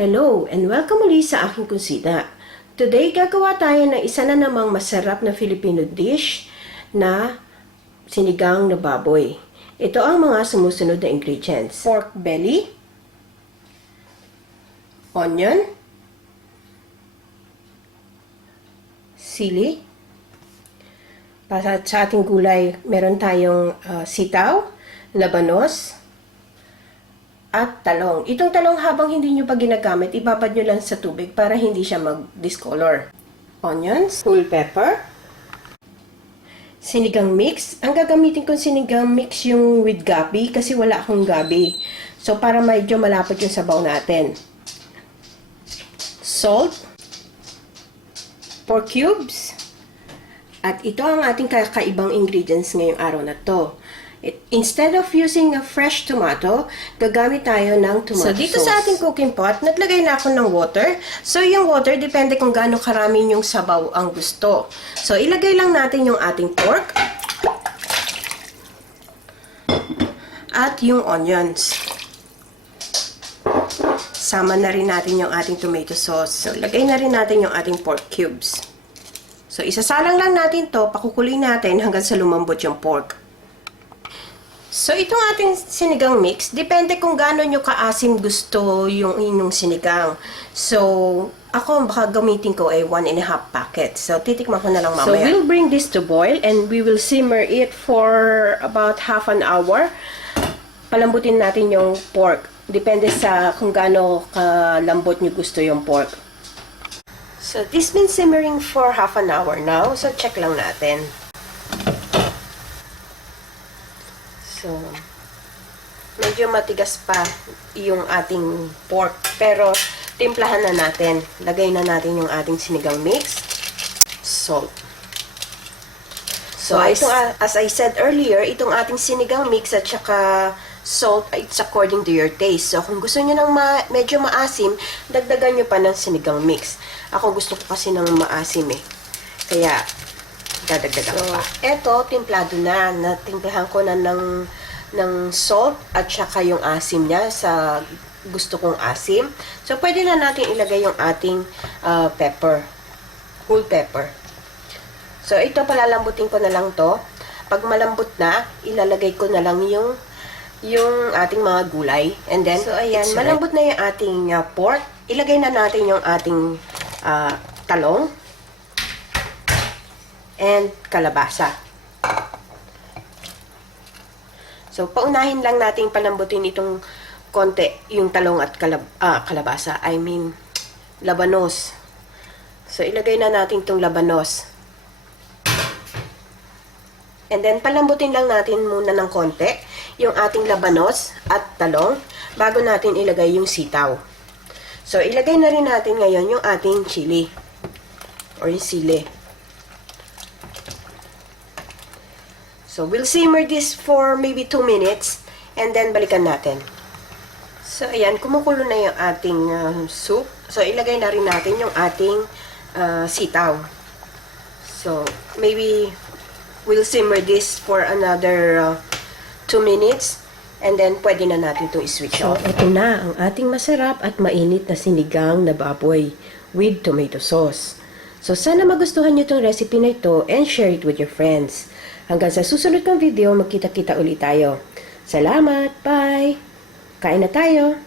Hello and welcome muli sa aking kusina. Today, gagawa tayo ng isa na namang masarap na Filipino dish na sinigang na baboy. Ito ang mga sumusunod na ingredients. Pork belly, onion, sili. Para sa ating gulay, meron tayong sitaw, labanos, at talong. Itong talong habang hindi nyo pa ginagamit, ibabad nyo lang sa tubig para hindi siya mag-discolor. Onions, whole pepper, sinigang mix. Ang gagamitin kong sinigang mix yung with gabi kasi wala akong gabi. So, para medyo malapot yung sabaw natin. Salt, pork cubes, at ito ang ating kakaibang ingredients ngayong araw na to. Instead of using a fresh tomato, gagamit tayo ng tomato sauce. So, dito sa ating cooking pot, naglagay na ako ng water. So, yung water, depende kung gaano karami yung sabaw ang gusto. So, ilagay lang natin yung ating pork at yung onions. Sama na rin natin yung ating tomato sauce. So, lagay na rin natin yung ating pork cubes. So, isasalang lang natin to, pakukuloy natin hanggang sa lumambot yung pork. So, itong ating sinigang mix, depende kung gaano nyo kaasim gusto yung inyong sinigang. So, ako baka gamitin ko ay 1.5 packet. So, titikman ko na lang mamaya. So, we'll bring this to boil and we will simmer it for about half an hour. Palambutin natin yung pork. Depende sa kung gaano kalambot nyo gusto yung pork. So, this been simmering for half an hour now. So, check lang natin. So, medyo matigas pa yung ating pork. Pero, timplahan na natin. Lagay na natin yung ating sinigang mix. Salt. So, as I said earlier, itong ating sinigang mix at saka salt, it's according to your taste. So, kung gusto nyo ng medyo maasim, dagdagan nyo pa ng sinigang mix. Ako gusto ko kasi ng maasim eh. Kaya, dadagdagan pa. Eto, timplado na. Natimplahan ko na ng salt at saka yung asim niya sa gusto kong asim. So, pwede na natin ilagay yung ating pepper. Whole pepper. So, ito palalambutin ko na lang to. Pag malambot na, ilalagay ko na lang yung ating mga gulay. And then, so, ayan, malambot na yung ating pork. Ilagay na natin yung ating talong and kalabasa. So, paunahin lang natin palambutin itong konti, yung talong at kalabasa. I mean, labanos. So, ilagay na natin itong labanos. And then, palambutin lang natin muna ng konti yung ating labanos at talong bago natin ilagay yung sitaw. So, ilagay na rin natin ngayon yung ating chili or yung sili. So, we'll simmer this for maybe 2 minutes and then balikan natin. So, ayan, kumukulo na yung ating soup. So, ilagay na rin natin yung ating sitaw. So, maybe we'll simmer this for another 2 minutes and then pwede na natin itong i-switch off. So, ito na ang ating masarap at mainit na sinigang na baboy with tomato sauce. So, sana magustuhan nyo itong recipe na ito and share it with your friends. Hanggang sa susunod kong video, magkita-kita ulit tayo. Salamat! Bye! Kain na tayo!